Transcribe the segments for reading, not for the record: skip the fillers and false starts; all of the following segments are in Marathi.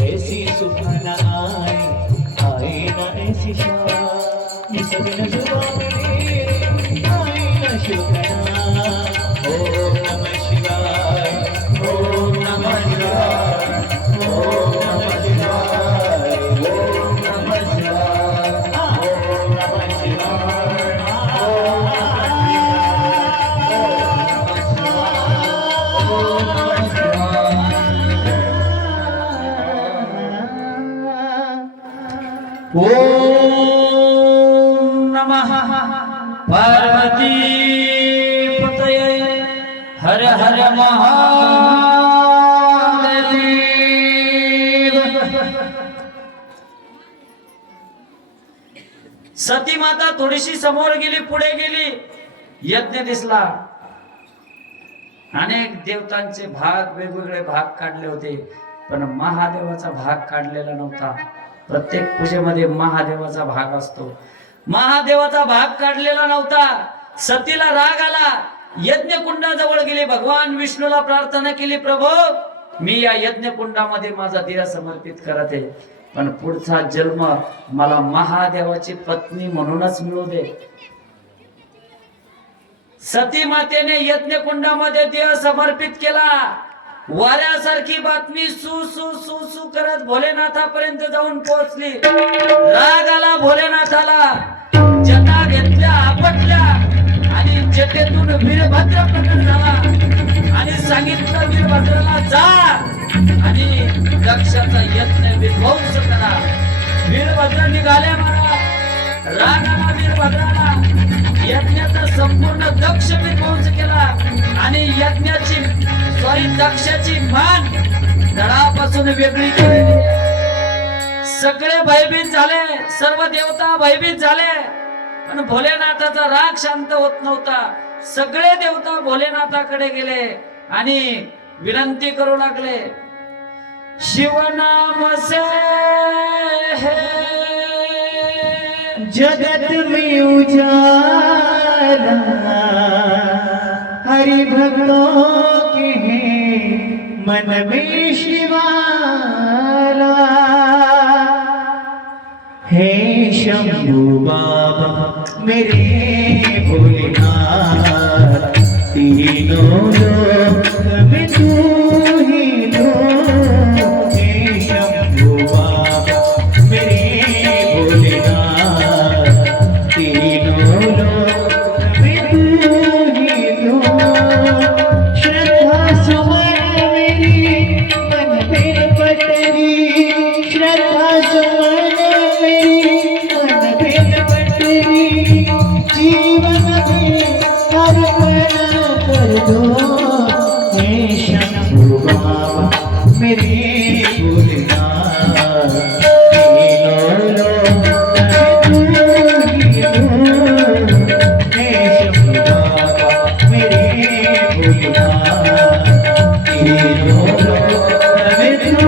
ऐसी सुखाना आए ना ऐसी शान इस दिन जुबा मेरी आए ना शुक्राना ओम नमः शिवाय ओम नमः शिवाय ओम नमः शिवाय ओम नमः शिवाय ओम नमः शिवाय ओम नमः पार्वती पतये हर हर महादेव। सती माता थोडीशी समोर गेली, पुढे गेली, यज्ञ दिसला. अनेक देवतांचे भाग, वेगवेगळे भाग काढले होते, पण महादेवाचा भाग काढलेला नव्हता. प्रत्येक पूजेमध्ये महादेवाचा भाग असतो. महादेवाचा भाग काढलेला नव्हता. सतीला राग आला. यज्ञ कुंडाजवळ गेली, भगवान विष्णूला प्रार्थना केली, प्रभू मी या यज्ञ कुंडामध्ये माझा देह समर्पित करत आहे, पण पुढचा जन्म मला महादेवाची पत्नी म्हणूनच मिळू दे. सती मातेने यज्ञ कुंडामध्ये देह समर्पित केला. वाऱ्यासारखी बातमी सु सु सु सु करत भोलेनाथापर्यंत जाऊन पोहोचली. राग आला भोलेनाथाला. जटा घेतल्या, आपटल्या आणि जटेतून वीरभद्र प्रकट झाला आणि सांगितलं वीरभद्राला जा आणि दक्षाचा यज्ञ विध्वंस करा. वीरभद्र निघाले मला. राग आला वीरभद्राला. यज्ञाचा संपूर्ण दक्ष विध्वंस केला आणि दक्षाची मान धडापासून वेगळी केली. सगळे भयभीत झाले, सर्व देवता भयभीत झाले, पण भोलेनाथाचा राग शांत होत नव्हता. सगळे देवता भोलेनाथाकडे गेले आणि विनंती करू लागले, शिवनाम से है जगत में उजाला हरि भक्तों के हैं मन में शिवाला हे शंभू बाबा मेरे भोलेनाथ तीनों लोक में तू ही दो. हे शंभू बाबा मेरे भोलेनाथ तीनों लोक में तू ही दो. श्रद्धा सुमन मेरी मन में पटरी, श्रद्धा सुमन मेरी मन में पटरी, जीवन में अर्पण कर दो. हे शंभू बाबा मेरे भोलेनाथ तीनों लोक में तू ही दो. हे शंभू बाबा मेरे भोलेनाथ तीनों लोक में तू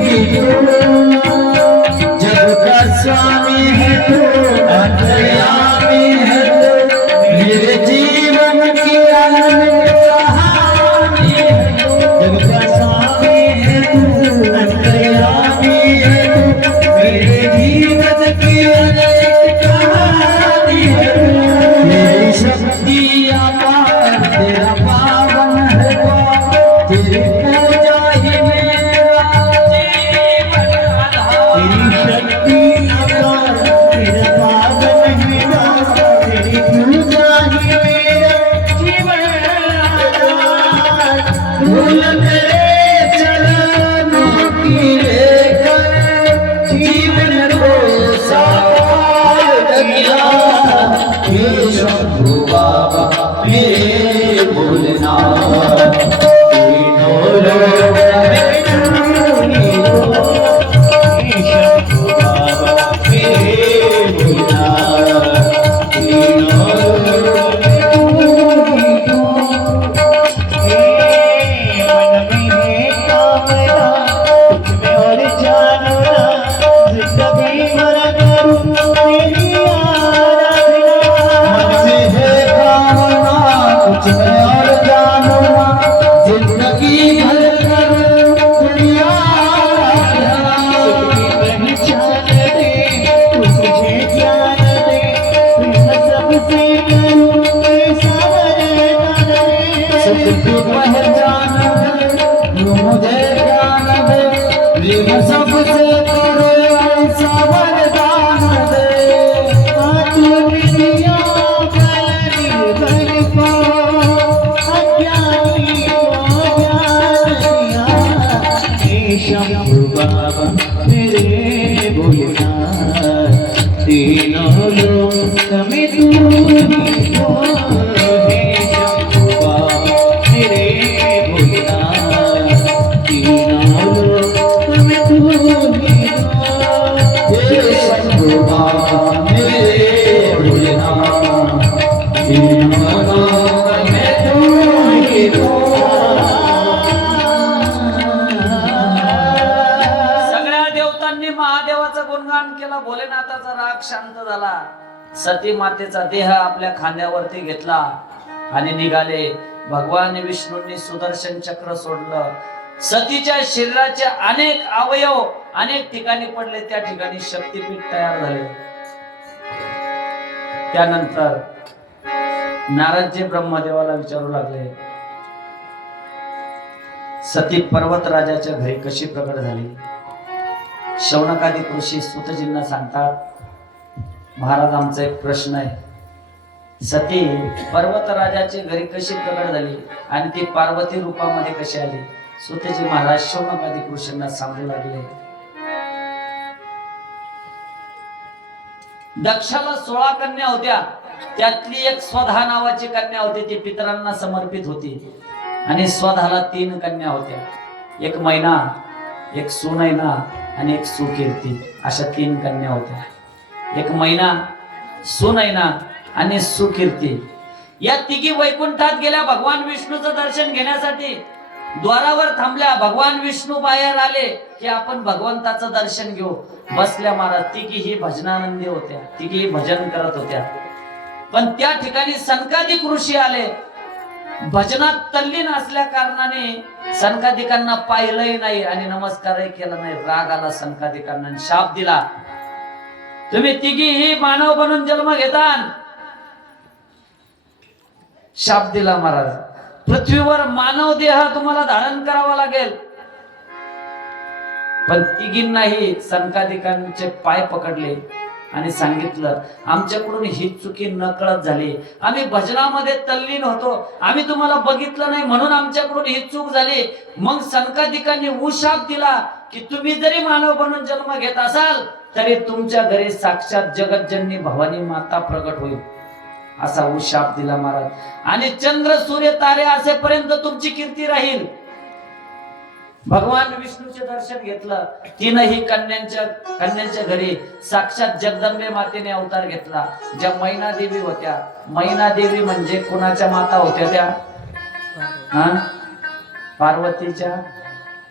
ही दो. जग का स्वामी है तू, अंतर्यामी है तू, तू पहचान तू मुझे ज्ञान दे प्रेम सबसे करो ऐसा वरदान दे तू दुनिया गली को अज्ञानी को ज्ञान दिया शंभु बाबा मेरे भोलेनाथ तीनों लोक में तू ही हो हे शंभु बाबा मेरे भोलेनाथ तीनों लोक में तू ही हो हे शंभु बाबा मेरे भोलेनाथ तीनों लोक में तू ही हो। सगळ्या देवतांनी महादेवाचं गुणगान केलं. भोलेनाथाचा राग शांत झाला. सती मातेचा देह आपल्या खांद्यावरती घेतला आणि निघाले. भगवान विष्णूंनी सुदर्शन चक्र सोडलं. सतीच्या शरीराचे अनेक अवयव अनेक ठिकाणी पडले. त्या ठिकाणी शक्तिपीठ तयार झाले. त्यानंतर नारदजी ब्रह्मदेवाला विचारू लागले, सती पर्वतराजाच्या घरी कशी प्रकट झाली? शौनकादी ऋषी सूतजींना सांगतात, महाराज आमचा एक प्रश्न आहे. सती पर्वतराजाची घरी कशी प्रकट झाली आणि ती पार्वती रूपामध्ये कशी आली? सूतजी महाराज शौनकादी ऋषींना सांगू लागले, दक्षाला 16 कन्या होत्या. त्यातली एक स्वधा नावाची कन्या होती. ती पितरांना समर्पित होती. आणि स्वधाला 3 कन्या होत्या. एक मैना, एक सुनैना आणि एक सुकीर्ती, अशा 3 कन्या होत्या. एक मैना, सुनैना आणि सुकीर्ती या तिघी वैकुंठात गेल्या भगवान विष्णूचं दर्शन घेण्यासाठी. द्वारावर थांबल्या. भगवान विष्णू बाहेर आले की आपण भगवंताचं दर्शन घेऊ. बसल्या महाराज. तिघीही भजनानंदी होत्या. तिघी भजन करत होत्या. पण त्या ठिकाणी सनकादिक ऋषी आले. भजनात तल्लीन असल्या कारणाने सनकादिकांना पाहिलंही नाही आणि नमस्कारही केला नाही. राग आला सनकादिकांना, शाप दिला, तुम्ही तिघीही मानव बनून जन्म घेतान. शाप दिला महाराज, पृथ्वीवर मानव देह तुम्हाला धारण करावा लागेल. पण तिघींनाही सनकादिकांचे पाय पकडले आणि सांगितलं, आमच्याकडून ही चुकी नकळत झाली. आम्ही भजनामध्ये तल्लीन होतो. आम्ही तुम्हाला बघितलं नाही म्हणून आमच्याकडून ही चूक झाली. मग सनकादिकांनी उशाप दिला की तुम्ही जरी मानव बनून जन्म घेत असाल तरी तुमच्या घरी साक्षात जगतजननी भवानी माता प्रगट होईल, असा उशाप दिला महाराज. आणि चंद्र सूर्य तारे असेपर्यंत तुमची कीर्ती राहील. भगवान विष्णूचे दर्शन घेतलं. 3ही कन्यांच्या घरी साक्षात जगदंबे मातेने अवतार घेतला. ज्या मैना देवी होत्या, मैना देवी म्हणजे कुणाच्या माता होत्या? त्या पार्वतीच्या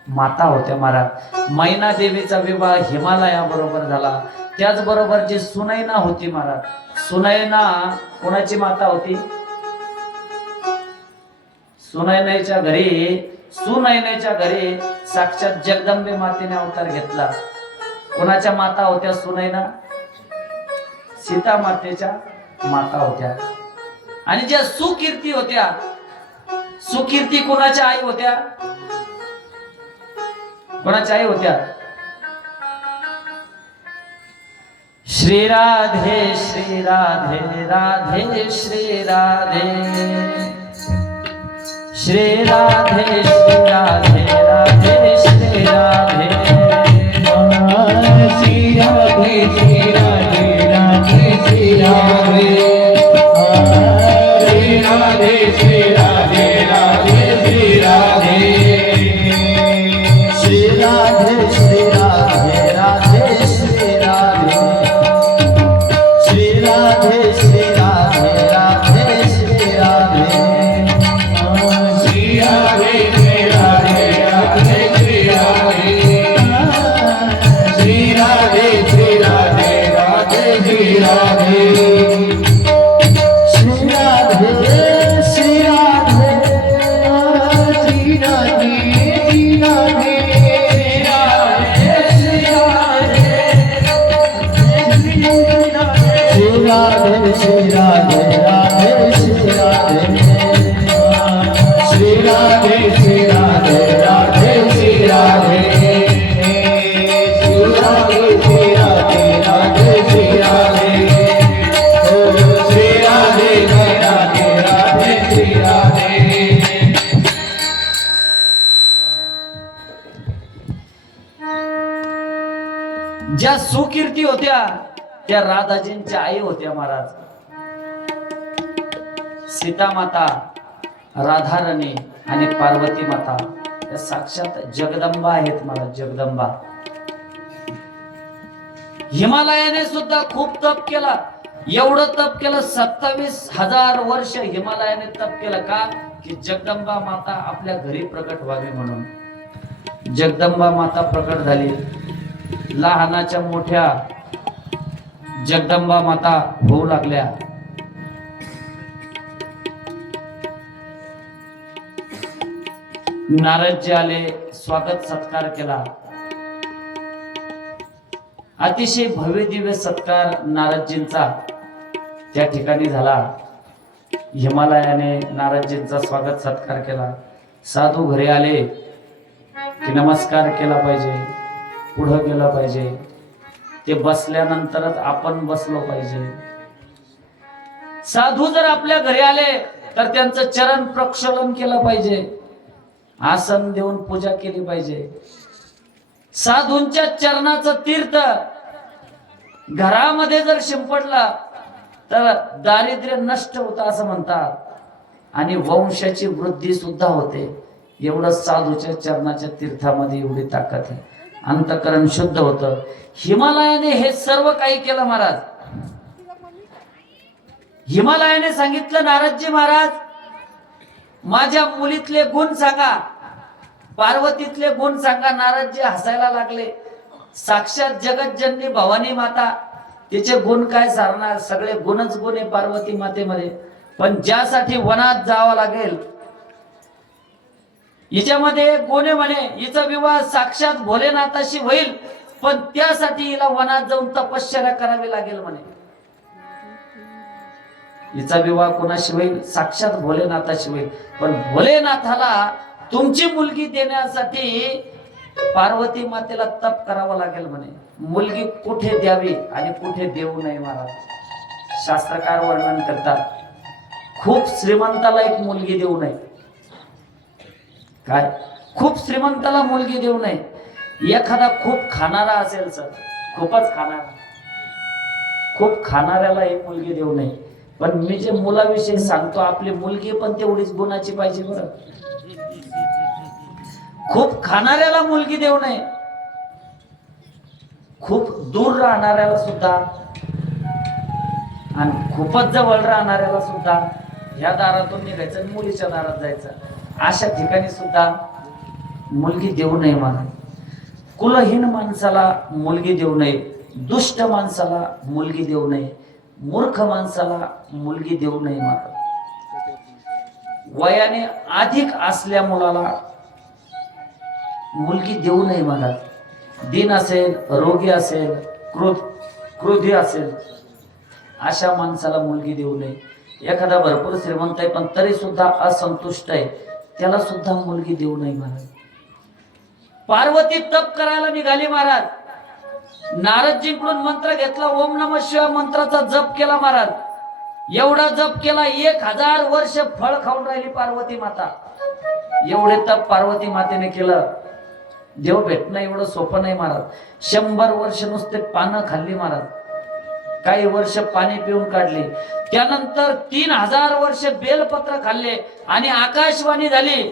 माता होत्या महाराज. मैना देवीचा विवाह हिमालयाबरोबर झाला. त्याचबरोबर जी सुनैना होती महाराज, सुनैना कोणाची माता होती? सुनैनेच्या घरी साक्षात जगदंबे मातेने अवतार घेतला. कोणाच्या माता होत्या सुनैना? सीता मातेच्या माता होत्या. आणि ज्या सुकीर्ती होत्या, सुकीर्ती कोणाच्या आई होत्या? कोणाच्या आई होत्या? श्री राधे श्री राधे राधे श्री राधे श्री राधे श्री राधे राधे श्री राधे श्री राधे श्री राधे राधे श्री राधे श्री राधे श्री राधे राधे श्री राधे श्री राधे श्री राधे राधे श्री राधे श्री राधे श्री राधे राधे श्री राधे श्री राधे श्री राधे ज्या सुकीर्ती होत्या त्या राधाजींच्या आई होत्या महाराज. सीता माता, राधाराणी आणि पार्वती माता या साक्षात जगदंबा आहेत महाराज, जगदंबा. हिमालयाने सुद्धा खूप तप केला. एवढं तप केलं, 27,000 वर्ष हिमालयाने तप केलं. का? की जगदंबा माता आपल्या घरी प्रकट व्हावी म्हणून. जगदंबा माता प्रकट झाली. लहानाच्या मोठ्या जगदंबा माता होऊ लागल्या. नारदजी आले, स्वागत सत्कार केला. अतिशय भव्य दिव्य सत्कार नारदजींचा त्या ठिकाणी झाला. हिमालयाने नारदजींचा स्वागत सत्कार केला. साधू घरी आले की नमस्कार केला पाहिजे, पुढं गेलं पाहिजे. ते बसल्यानंतरच आपण बसलो पाहिजे. साधू जर आपल्या घरी आले तर त्यांचं चरण प्रक्षालन केलं पाहिजे, आसन देऊन पूजा केली पाहिजे. साधूंच्या चरणाचं तीर्थ घरामध्ये जर शिंपडला तर दारिद्र्य नष्ट होतं असं म्हणतात आणि वंशाची वृद्धी सुद्धा होते. एवढं साधूच्या चरणाच्या तीर्थामध्ये एवढी ताकद आहे. अंतःकरण शुद्ध होतं. हिमालयाने हे सर्व काही केलं महाराज. हिमालयाने सांगितलं, नारदजी महाराज माझ्या मुलीतले गुण सांगा, पार्वतीतले गुण सांगा. नारदजी हसायला लागले. साक्षात जगतजननी भवानी माता, तिचे गुण काय सारणार? सगळे गुणच गुण आहे पार्वती मातेमध्ये. पण ज्यासाठी वनात जावं लागेल, हिच्यामध्ये गुण म्हणे, हिचा विवाह साक्षात भोलेनाथाशी होईल, पण त्यासाठी हिला वनात जाऊन तपश्चर्या करावी लागेल म्हणे. हिचा विवाह कोणाशी होईल? साक्षात भोलेनाथाशी होईल. पण भोलेनाथाला तुमची मुलगी देण्यासाठी पार्वती मातेला तप करावं लागेल म्हणे. मुलगी कुठे द्यावी आणि कुठे देऊ नये महाराज, शास्त्रकार वर्णन करतात. खूप श्रीमंताला एक मुलगी देऊ नये. काय? खूप श्रीमंताला मुलगी देऊ नये. एखादा खूप खाणारा असेल सर, खूपच खाणारा, खूप खाणाऱ्याला एक मुलगी देऊ नये. पण मी जे मुलाविषयी सांगतो, आपली मुलगी पण तेवढीच गुणाची पाहिजे बरं. खूप खाणाऱ्याला मुलगी देऊ नये. खूप दूर राहणाऱ्याला सुद्धा आणि खूपच जवळ राहणाऱ्याला सुद्धा ह्या दारातून निघायचं आणि मुलीच्या दारात जायचं, अशा ठिकाणी सुद्धा मुलगी देऊ नये महाराज. कुलहीन माणसाला मुलगी देऊ नये, दुष्ट माणसाला मुलगी देऊ नये, मूर्ख माणसाला मुलगी देऊ नये महाराज. वयाने अधिक असल्या मुलाला मुलगी देऊ नये महाराज. दिन असेल, रोगी असेल, क्रोधी असेल, अशा माणसाला मुलगी देऊ नये. एखादा भरपूर श्रीमंत आहे पण तरी सुद्धा असंतुष्ट आहे, त्याला सुद्धा मुलगी देऊ नये महाराज. पार्वती तप करायला निघाली महाराज. नारदजींकडून मंत्र घेतला, ओम नमः शिवाय मंत्राचा जप केला महाराज. एवढा जप केला, 1000 वर्ष फळ खाऊन राहिली पार्वती माता. एवढे तप पार्वती मातेने केलं. देव भेटणं एवढं सोपं नाही महाराज. 100 वर्ष नुसते पानं खाल्ली महाराज, काही वर्ष पाणी पिऊन काढले. त्यानंतर 3000 वर्ष बेलपत्र खाल्ले आणि आकाशवाणी झाली,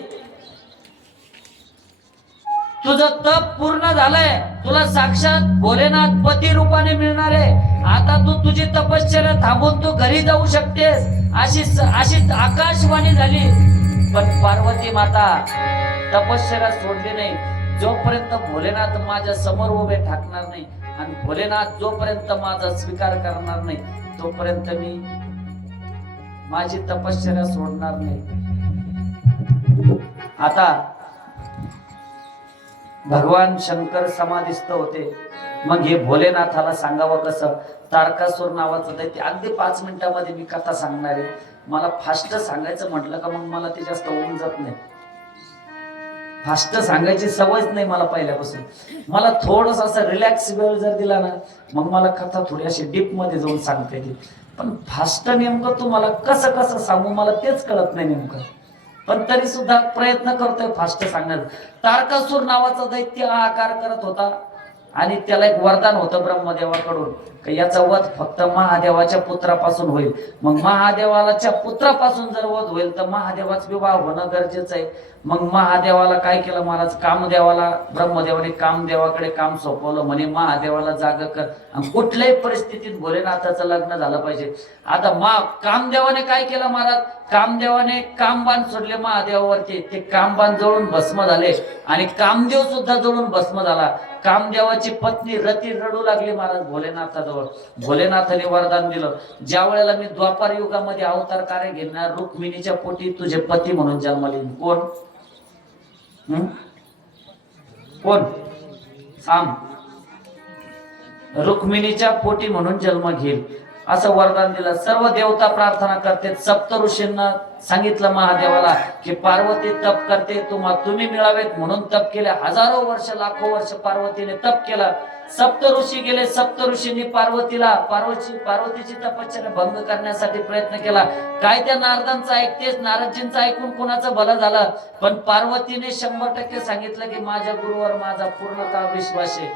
तुझं तप पूर्ण झालंय, तुला साक्षात भोलेनाथ पती रूपाने मिळणार आहे. आता तू तुझी तपश्चर्या थांबून तू घरी जाऊ शकतेस, अशी आकाशवाणी झाली. पण पार्वती माता तपश्चर्या सोडली नाही. जोपर्यंत भोलेनाथ माझ्या समोर उभे ठाकणार नाही आणि भोलेनाथ जोपर्यंत माझा स्वीकार करणार नाही, तोपर्यंत मी माझी तपश्चर्या सोडणार नाही. आता भगवान शंकर समाधिस्थ होते. मग हे भोलेनाथाला सांगावं कसं? तारकासूर नावाचं दैत्य, अगदी 5 मिनिटामध्ये मी कथा सांगणार आहे. मला फास्ट सांगायचं म्हटलं का मग मला ते जास्त होऊन जात नाही. फास्ट सांगायची सवयच नाही मला पहिल्यापासून. मला थोडस असं रिलॅक्स वेळ जर दिला ना, मग मला कथा थोडी अशी डीप मध्ये जाऊन सांगता येते. पण फास्ट नेमकं तुम्हाला कसं कसं सांगू मला तेच कळत नाही नेमकं. पण तरी सुद्धा प्रयत्न करतोय फास्ट सांगण्याचा. तारकासूर नावाचा दैत्य आकार करत होता आणि त्याला एक वरदान होतं ब्रह्मदेवाकडून की याचा वध फक्त महादेवाच्या पुत्रापासून होईल. मग महादेवाच्या पुत्रापासून जर वध होईल तर महादेवाचा विवाह होणं गरजेचं आहे. मग महादेवाला काय केलं महाराज, कामदेवाला ब्रह्मदेवाने कामदेवाकडे काम सोपवलं, म्हणे महादेवाला जाग कर आणि कुठल्याही परिस्थितीत भोलेनाथाचं लग्न झालं पाहिजे. आता कामदेवाने काय केलं महाराज, कामदेवाने कामबाण सोडले महादेवावरती, ते कामबाण जळून भस्म झाले आणि कामदेव सुद्धा जळून भस्म झाला. कामदेवाची पत्नी रती रडू लागली महाराज भोलेनाथाजवळ. भोलेनाथाने वरदान दिलं, ज्या वेळेला मी द्वापार युगामध्ये अवतार कार्य घेणार, रुक्मिणीच्या पोटी तुझे पती म्हणून जन्माला येईल. कोण कोण सांग, रुक्मिणीच्या पोटी म्हणून जन्म घेईल असं वरदान दिलं. सर्व देवता प्रार्थना करते. सप्त ऋषींना सांगितलं महादेवाला की पार्वती तप करते, तुम्ही मिळावेत म्हणून तप केले. हजारो वर्ष लाखो वर्ष पार्वतीने तप केलं. सप्त ऋषी गेले. सप्त ऋषींनी पार्वतीची तपश्चर्या भंग करण्यासाठी प्रयत्न केला. काय त्या नारदांचं ऐकतेच, नारदजींचं ऐकून कोणाचं भलं झालं. पण पार्वतीने 100% सांगितलं की माझ्या गुरुवर माझा पूर्णतः विश्वास आहे.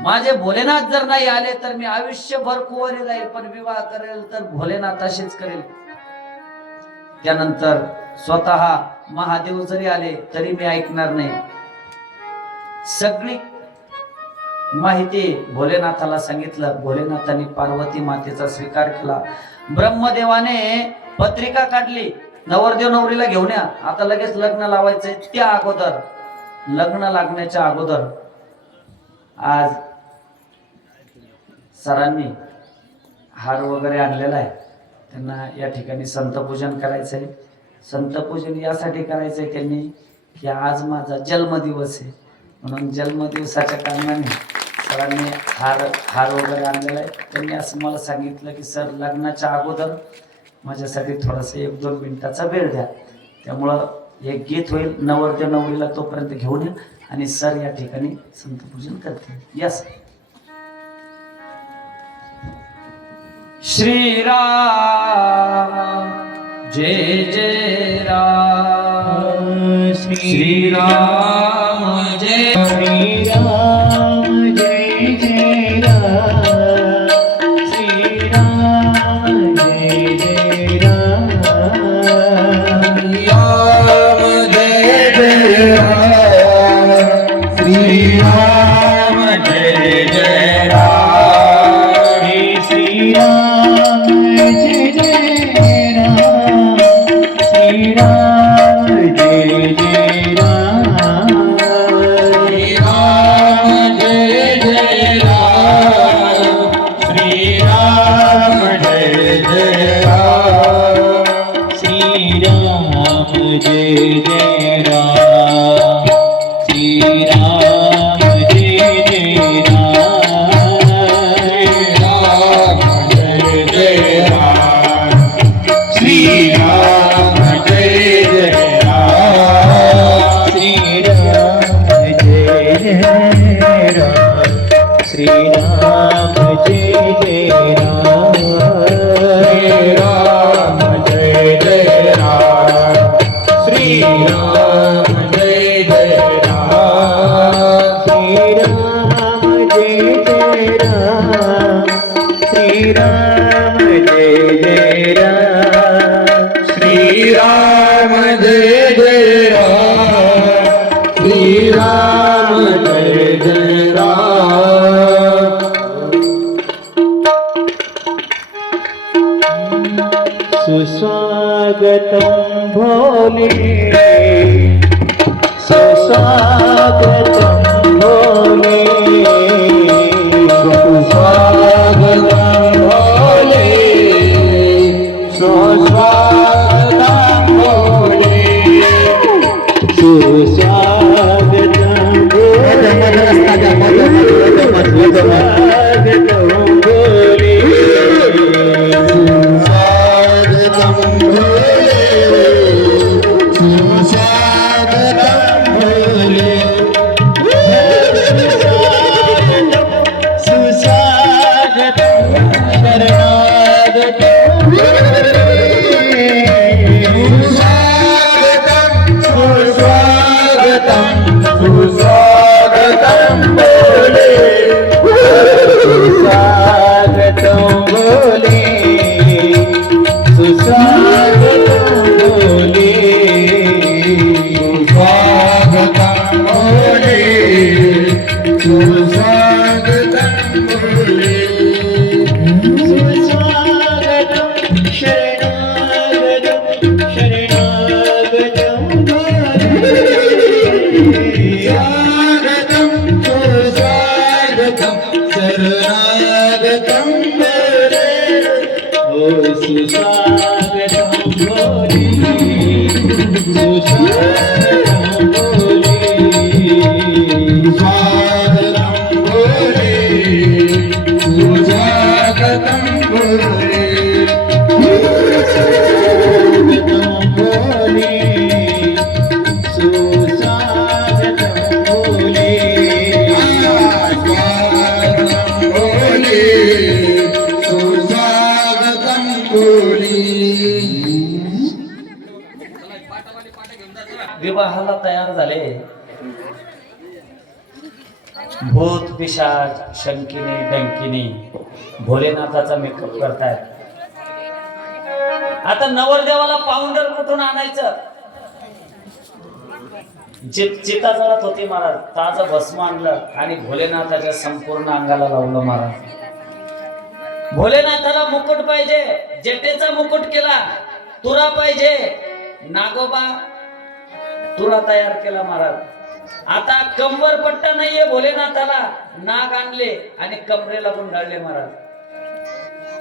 माझे भोलेनाथ जर नाही आले तर मी आयुष्यभर कुंवारी राहील, पण विवाह करेल तर भोलेनाथाशीच करेल. त्यानंतर स्वतः महादेव जरी आले तरी मी ऐकणार नाही. सगळी माहिती भोलेनाथाला सांगितलं. भोलेनाथाने पार्वती मातेचा स्वीकार केला. ब्रह्मदेवाने पत्रिका काढली, नवरदेव नवरीला घेऊन या, आता लगेच लग्न लावायचंय. त्या अगोदर, लग्न लागण्याच्या अगोदर आज सरांनी हार वगैरे आणलेला आहे. त्यांना या ठिकाणी संतपूजन करायचंय. संतपूजन यासाठी करायचंय त्यांनी की आज माझा जन्मदिवस आहे, म्हणून जन्मदिवसाच्या कारणाने सरांनी हार वगैरे आणलेला आहे. त्यांनी असं मला सांगितलं की सर लग्नाच्या अगोदर माझ्यासाठी थोडासा 1-2 मिनिटाचा वेळ द्या. त्यामुळं एक गीत होईल, नवरदेव नवरीला तोपर्यंत घेऊन या आणि सर या ठिकाणी संतपूजन करतील. यस. श्रीराम जय जय राम, श्रीराम जय श्रीराम जय जय राम, श्रीराम जय जय राम, श्रीराम जय जय राम, श्रीराम जय जय राम, श्रीराम जय जय राम, श्रीराम जय जय राम, श्रीराम जय जय राम, श्रीराम जय जय राम, श्रीराम जय जय राम, श्रीराम जय जय राम, श्रीराम जय जय राम, श्रीराम जय जय राम, श्रीराम जय जय राम, श्रीराम जय जय राम, श्रीराम जय जय राम, श्रीराम जय जय राम, श्रीराम जय जय राम, श्रीराम जय जय राम. सुस्वागतं भोले, सुस्वागतं भोले, सुस्वागतं भोले, सुस्वागतं भोले, सुस्वागतं भोले, सुस्वागतं भोले, सुस्वागतं भोले. सुस्वागतं बोले सुस्वागतं शरणागतं शरणागतं स्वागतं सुस्वागतं शरणागतं बोले ओ सुस्वागतं बोले सुस्वागतं बोले स्वागतं बोले सुस्वागतं बोले सुस्वागतं बोले विवाहाला तयार झाले भूत पिशाच शंकिनी डंकिनी भोलेनाथाचा मेकअप करतायत. आता नवरदेवाला पाऊंडर कुठून आणायचं? चिता जळत होती महाराज, ताजं भस्म आणलं आणि भोलेनाथाच्या संपूर्ण अंगाला लावलं महाराज. भोलेनाथाला मुकुट पाहिजे, जटेचा मुकुट केला. तुरा पाहिजे, नागोबा तुरा तयार केला महाराज. आता कंबर पट्टा नाहीये भोलेनाथाला, नाग आणले आणि कमरेला गुंडाळले महाराज.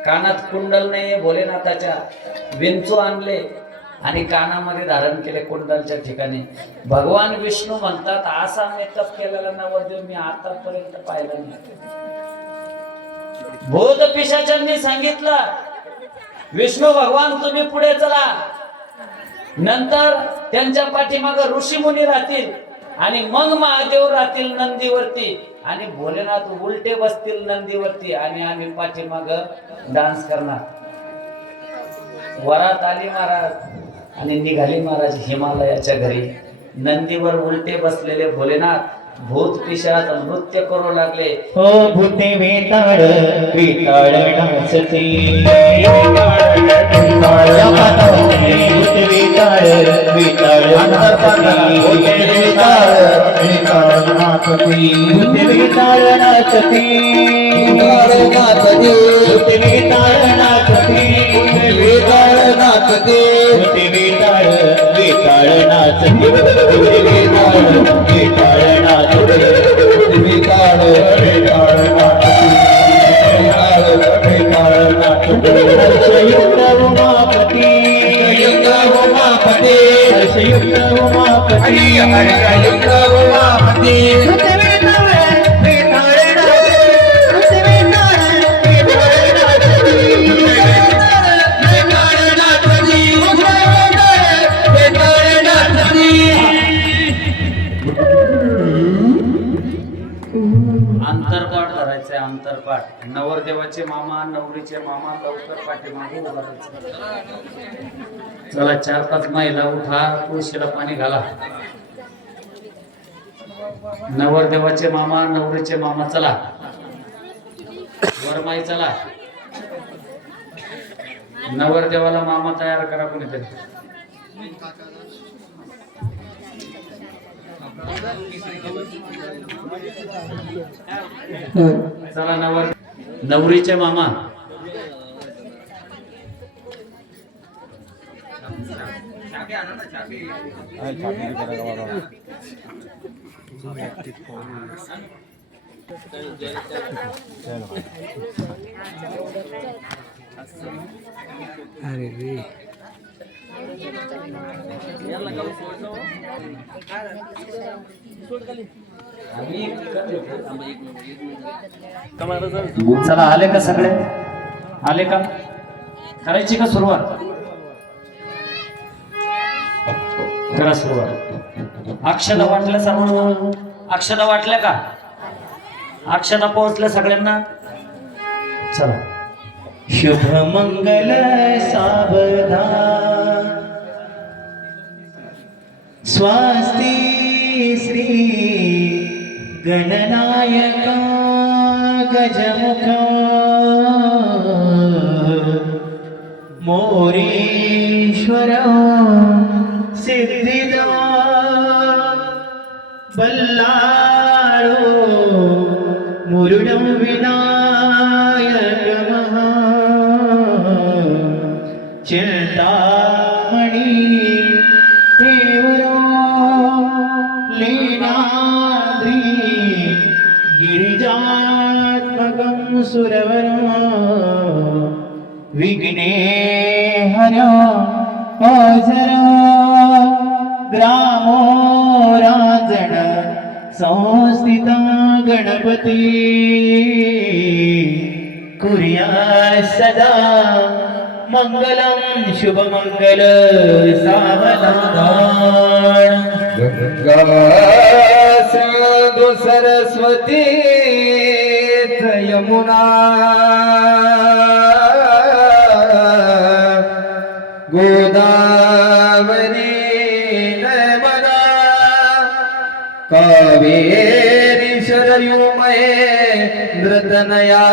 कानात कुंडल नाहीये भोलेनाथाच्या, विंचू आणले आणि कानामध्ये धारण केले कुंडलच्या ठिकाणी. भगवान विष्णू म्हणतात असा मेकअप केलेला नवरदेव मी आतापर्यंत पाहिला नाही. भूत पिशाचांनी सांगितलं विष्णू भगवान तुम्ही पुढे चला, नंतर त्यांच्या पाठीमाग ऋषी मुनी राहतील आणि मग महादेव राहतील नंदीवरती आणि भोलेनाथ उलटे बसतील नंदीवरती आणि आम्ही पाठीमाग डान्स करणार. वरात आली महाराज आणि निघाली महाराज हिमालयाच्या घरी. नंदीवर उलटे बसलेले भोलेनाथ भूत पिशाच नृत्य करू लागले. हो भूते वेताळ वेताळ नाचते भूत वेताळ वेताळ नाचते भूत वेताळ नाचते भूत वेताळ नाचते भूत वेताळ नाचते भूत वेताळ वेताळ नाचते भूत वेताळ वेताळ नाचते हर्षयुक्त उमापती हर्षयुक्त उमापती अंतरपाठ धरायचंय, अंतरपाठ. नवरदेवाचे मामा नवरीचे मामा लवकर पाठीमागे उभा राहायचं. चला 4-5 महिला उठा, तुळशीला पाणी घाला. नवरदेवाचे मामा नवरीचे मामा चला, वरमाई चला. नवरदेवाला मामा तयार करा कोणीतरी. चला नवरीचे मामा. चला आले का सगळे? आले का? करायची का सुरुवात? करा सुरुवात. अक्षता वाटल्या समोर, अक्षता वाटल्या का? अक्षता पोहोचल्या सगळ्यांना? चला. शुभ मंगल सावधान स्वास्ती श्री गणनायक गजमुख मोरेश्वर सिद्धिदा बल्लाळो विनायक महा चिंतामणी देवरा लीनाद्री गिरिजात्मकं सुरवरा विघ्नेहरा अजरा ग्रामो रांजण संस्थिता गणपती कुर्या सदा मंगलम शुभमंगल सावधान गंगा सिंधु सरस्वती यमुना गोदावरी नर्मदा कावेरी शरयू महेंद्रतनया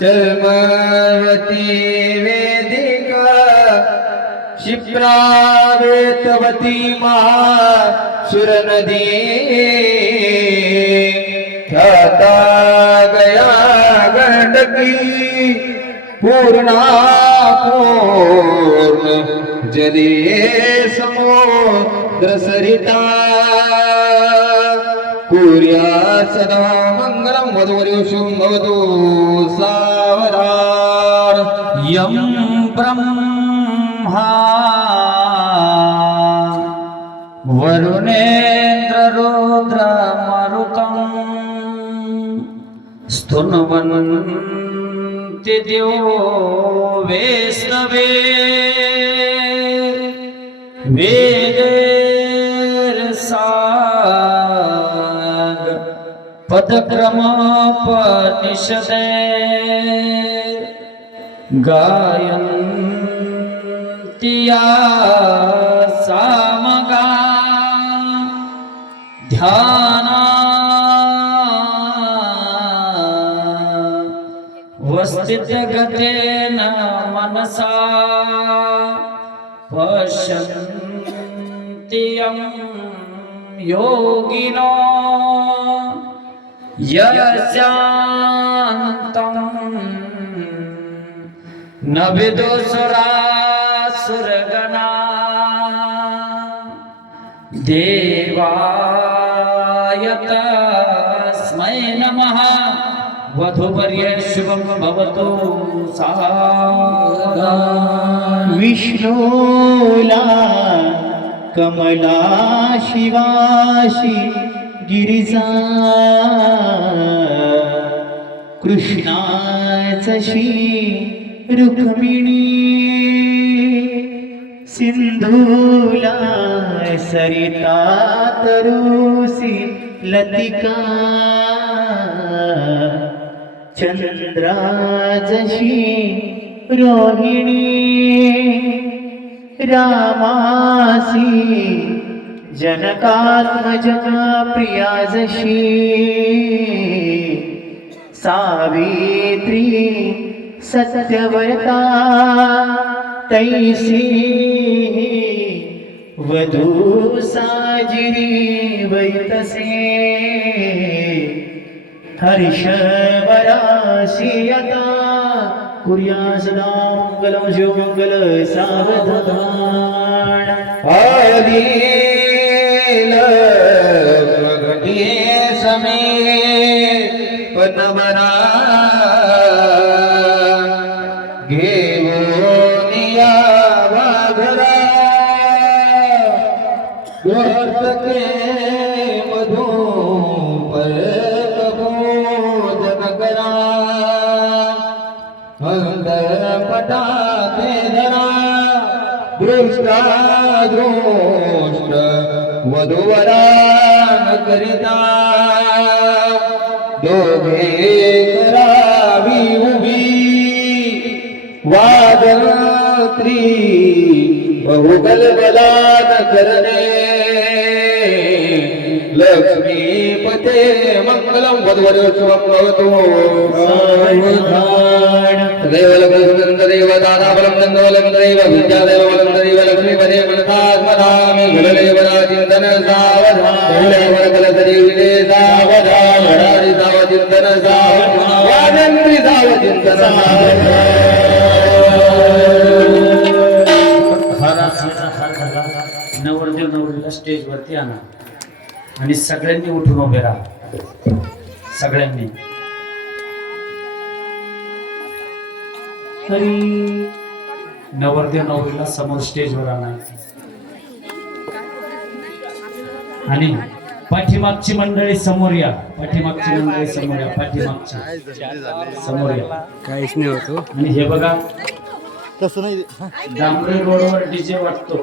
चर्मवती वेदिका क्षिप्रा वेतवती महासुरनदी ख्याता गया गंडकी पूर्णा पूर्ण जले समुद्र सरिता कुर्या सदा मंगलम वधूवरेषुं भवतु सावधान यं ब्रह्मा वरुणेन्द्ररुद्रमरुतं स्तुन्वन्ति दिवो वैष्णवे वेदैर्साग पदक्रमोपनिषदे गायन्ति या सामगा ध्याना वस्तितगतेन मनसा पश्यन्ति यं योगिनो यस्यान्तं न विदुषुरासुरगणा देवाय तस्मै नमः वधूवर्य शुभं भवतु सावधान विष्णूला कमला शिवाशी गिरिजा कृष्णाचशी रुक्मिणी सिंधूला सरिता तरुसी लतिका चंद्राजशी रोहिणी रामासी जनकात्मजा प्रियाजशी सावित्री सत्यव्रता तैसी वधू साजिरी वैतसे हर्षवरासियता कुर्या सदा मंगलम शिवमंगल सावधान आदिल घटिये समे पनवरा घेवोनिया वाघरा गोरतके मधु पर कबोधन करा अंदर पटाते धरा दृष्टा दृष्ट वधूवरा न करिता दोघे करावी उभी वादत्री बहुगलबला न करणे लक्ष्मीपते मंगलम वधूवरेषुं भवतु सावधान तदेव लक्ष्मीनन्ददेव दानाबलं नन्दबलं दैव विद्यादेव बलं दैव लक्ष्मीपदे मनसात्मनामि गुरुदेव राजिन्दन सावधान वर्गल तरी विले सावधान हरारी साव चिंतन सावधान वानंदी साव चिंतन नवरदेव नवरीला स्टेज वरती आणा आणि सगळ्यांनी उठून उभे राहा. सगळ्यांनी नवरदेव नवरीला समोर स्टेजवर आणा आणि पाठीमागची मंडळी समोर या. पाठीमागची मंडळी समोर या. पाठीमागची समोर या. काहीच नाही होतो. आणि हे बघा तसं नाही. डांबरी रोडवर डीजे वाजतो.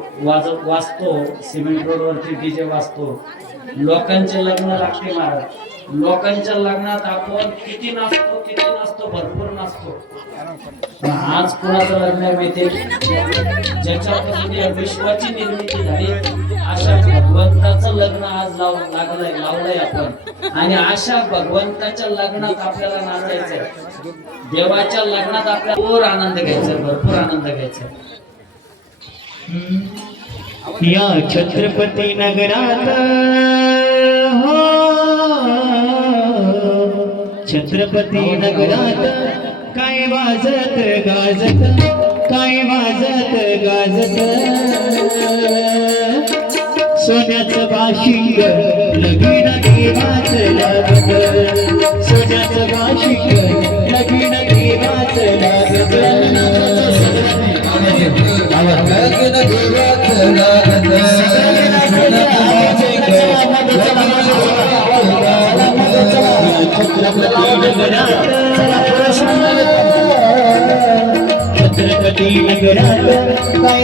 सिमेंट रोडवरती डीजे वाजतो. लोकांचे लग्न लागते महाराज. लोकांच्या लग्नात आपण किती नाचतो भरपूर नाचतो. पण आज कुणाचं लग्न आहे माहिती? ज्याच्यापासून या विश्वाची निर्मिती झाली अशा भगवंताचं लग्न आज लावलंय आपण. आणि अशा भगवंताच्या लग्नात आपल्याला नाचायचंय. देवाच्या लग्नात आपल्याला भरपूर आनंद घ्यायचा. भरपूर आनंद घ्यायचा. या छत्रपती नगरात हो, छत्रपती नगरात काय वाजत गाजत, काय वाजत गाजत, सोन्याचं बाशिंग लगीन देवाच लागत, सोन्याचं बाशिंग लगीन देवाच लागत. छत्रपती नगरात काय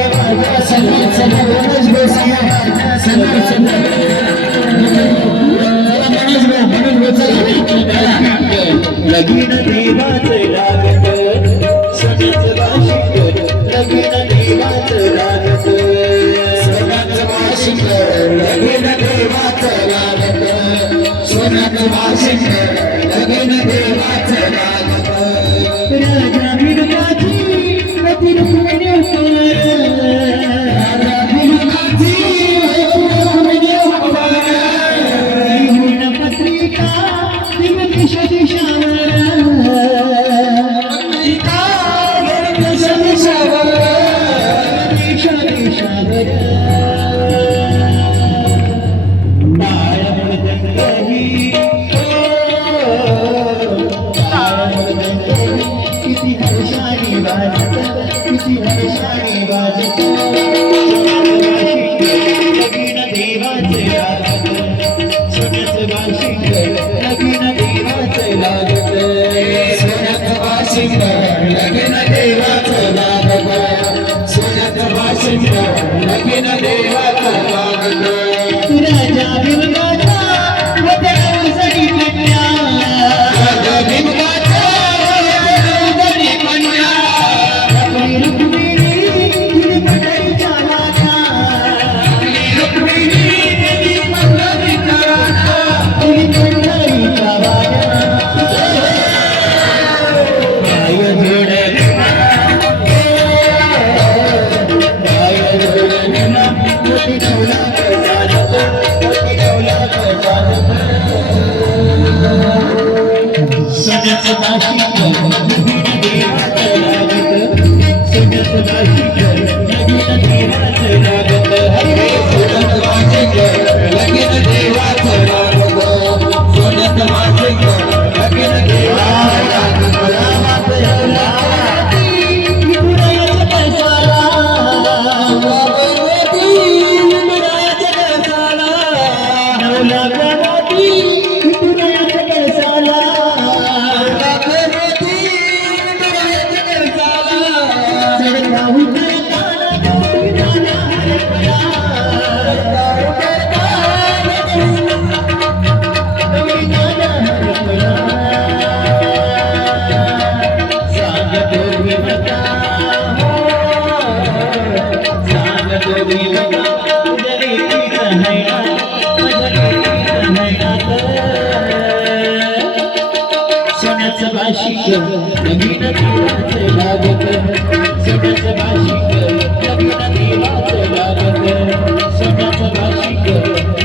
लगीन देवाच लागत, सोन्याचं बाशिंग लगीन देवाच लागत, सोन्याचं बाशिंग लगीन देवाच लागत, सोन्याचं बाशिंग लगीन देवाच लागत. राजा मिळवाची अति रुक्मिणी राजा मिळवाची पत्रिका दिश दिशावर दिश दिशावर दिश दिशावर बाळ मृदंगी किती हर्षाने वाजत, किती हर्षाने वाजत, लगीन देवाच लागत, सोन्याचं बाशिंग लगीन देवाच लागत, सोन्याचं बाशिंग लगीन देवाच लागत, सोन्याचं बाशिंग लगीन देवाच लागत. राजा बिंबाचा वदन उजळी कन्या, राजा बिंबाचा सोन्याचं बाशिंग लगीन देवाच लागत, सोन्याचं बाशिंग लगीन देवाच लागत, सोन्याचं बाशिंग लगीन देवाच लागत, सोन्याचं बाशिंग लगीन देवाच लागत. विठुरायाच्या कळसाला, विठुरायाच्या कळसाला, नवला गणाती विठुरायाच्या कळसाला, सोन्याचं बाशिंग लगीन देवाच लागत, सोन्याचं बाशिंग लगीन देवाच लागत, सोन्याचं बाशिंग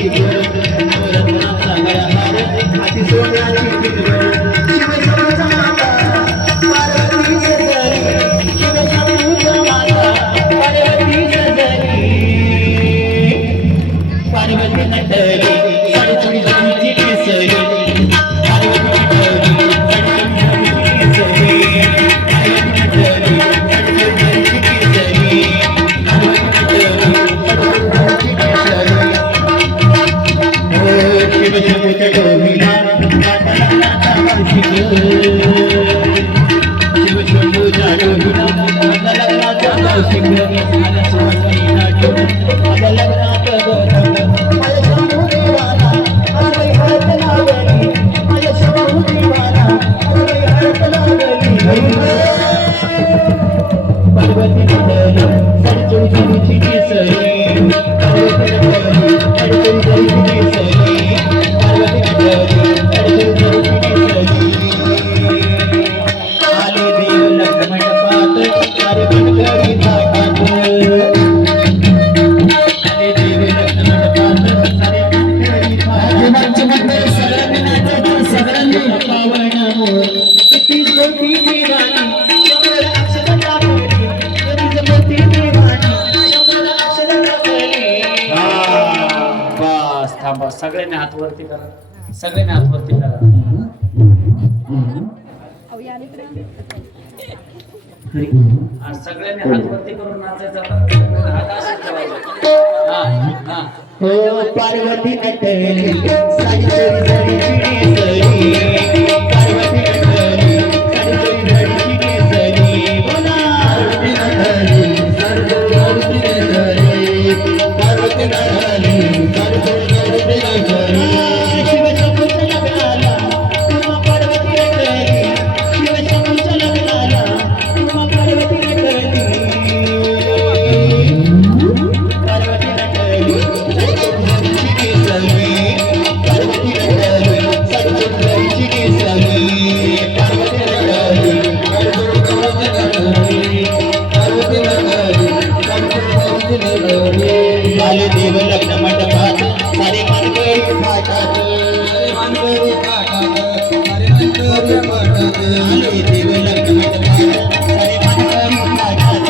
नवरत्नाचा गळहार हाती सोन्याची किलबिल शिवशंभूचा माता पार्वती सजली शिवशंभूचा माता पार्वती सजली पार्वती नटली साडेचोळी जमीची केसरी पार्वती नटली थांबा सगळ्यांनी हात वरती करा सगळ्यांनी हात वरती करा सगळ्यांनी हात वरती करून नाचायचा हात असेच ठेवायचे हा हा हो पार्वती नटली साडेचोळी जरीची केसरी पार्वती नटली साडेचोळी जरीची केसरी बोला पार्वती नटली साडेचोळी जरीची केसरी पार्वती नटली साडेचोळी जरीची केसरी शिवशंभूच्या लग्नाला तुम्हा पार्वती नटली शिवशंभूच्या लग्नाला तुम्हा पार्वती नटली पार्वती नटली देव लग्न मंडपात सारे मानकरी थाटात मानकरी थाटात सारे मानकरी थाटात आले देव लग्न मंडपात सारे मानकरी थाटात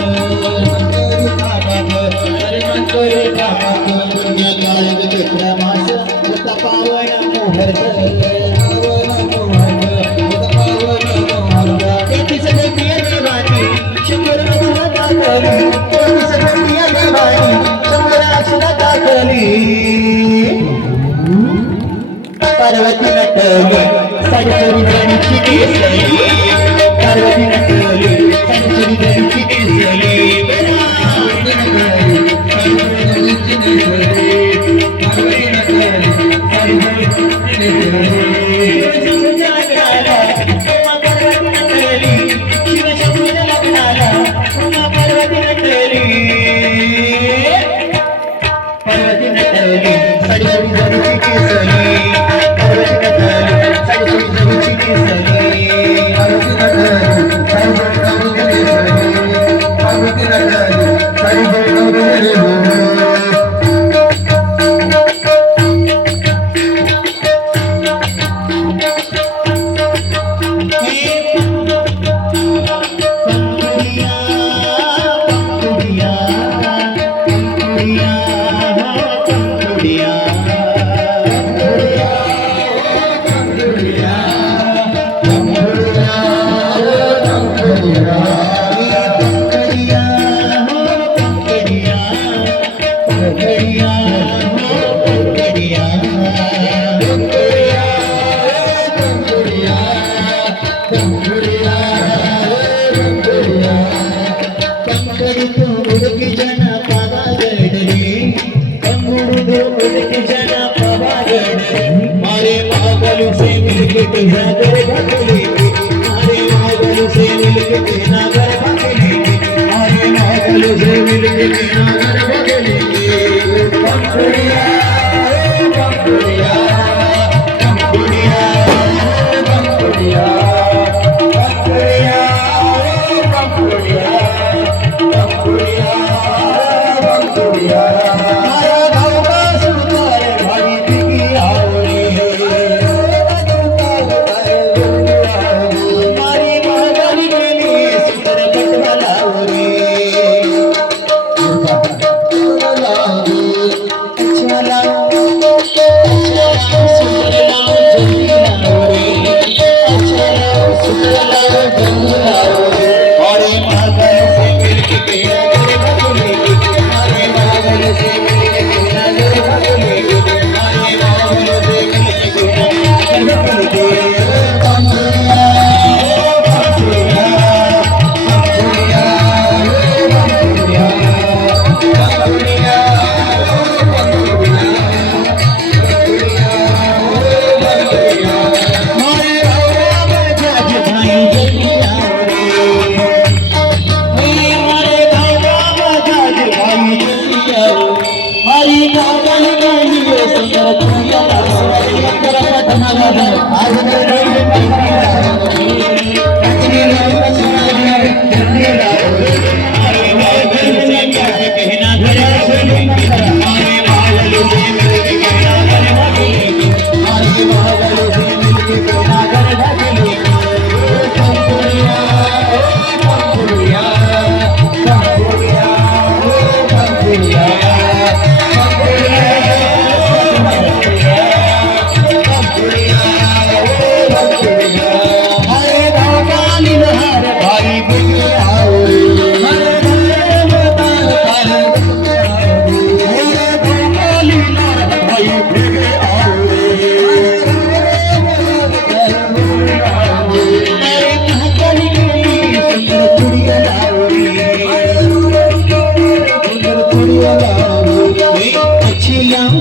मानकरी थाटात सारे मानकरी थाटात पुण्य काळ चैत्र मास होता पावन मुहूर्त पावन मुहूर्त होता पावन मुहूर्त तेथीस प्रिय देवानी शंभर अक्षरा दाखवली तेथीस प्रिय देवानी शंभर अक्षरा दाखवली पार्वती नटली साडेचोळी जरीची केसरी पार्वती नटली साडेचोळी जरीची केसरी पार्वती नटली साडेचोळी जरीची केसरी पार्वती नटली साडेचोळी जरीची केसरी शिवशंभूच्या लग्नाला तुम्हा पार्वती नटली शिवशंभूच्या लग्नाला तुम्हा पार्वती नटली पार्वती नटली साडेचोळी जरीची केसरी पार्वती नटली साडेचोळी जरीची केसरी पार्वती नटली साडेचोळी जरीची केसरी पार्वती नटली साडेचोळी जरीची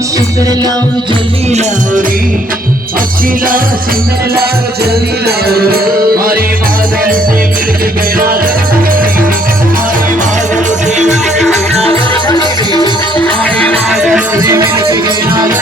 सुंदर लाव जली लावरी अच्छी लाव सुंदर लाव जली लावरी हरे बादल से मिलके मेरा हरे बादल से मिलके मेरा हरे बादल से मिलके मेरा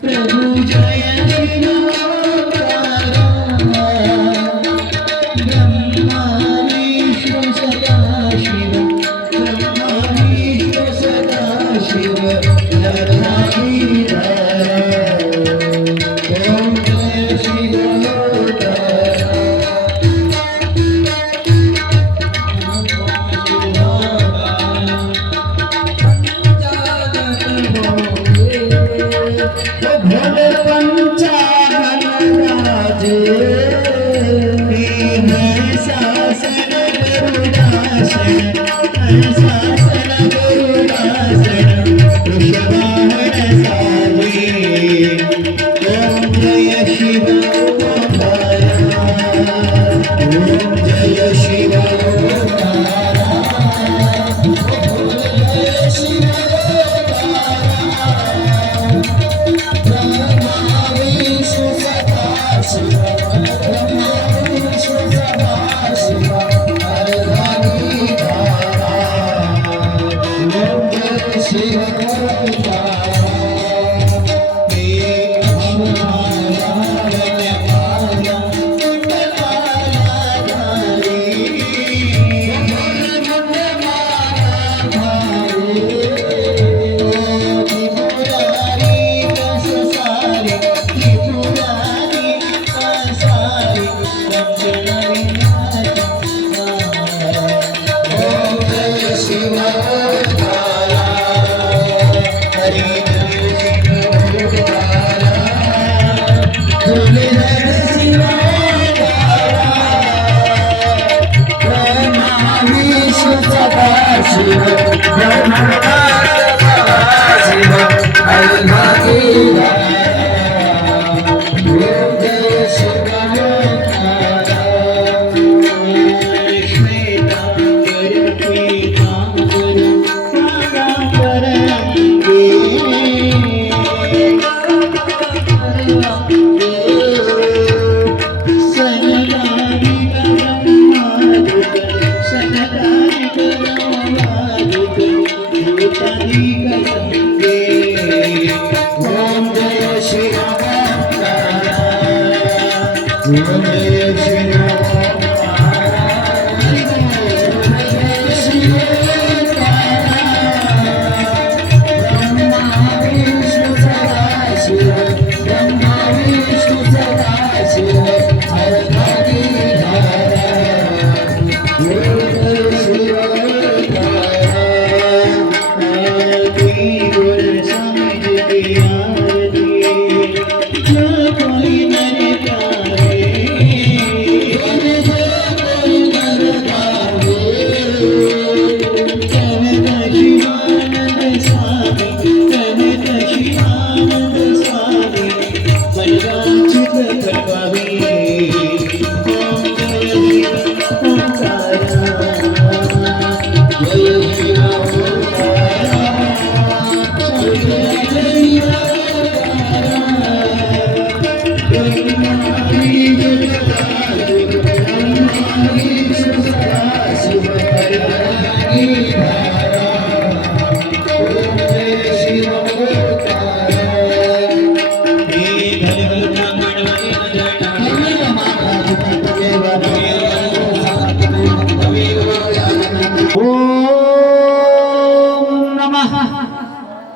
प्रभु जय ब्रह्मानीश्वर सदाशिव ब्रह्मानीश्वर सदाशिव ओम जय शिव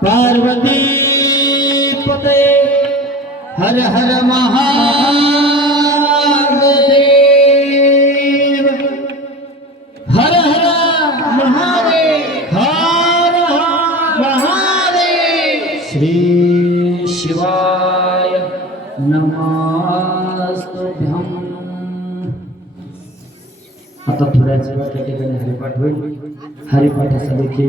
पार्वती पते हर हर महादेव हर हर महादेव हर हर महादेव श्री शिवाय नमस्तुभ्यं. आता थोड्याच वेळात त्या ठिकाणी हरिपाठ होईल. हरिपाठाचा देखील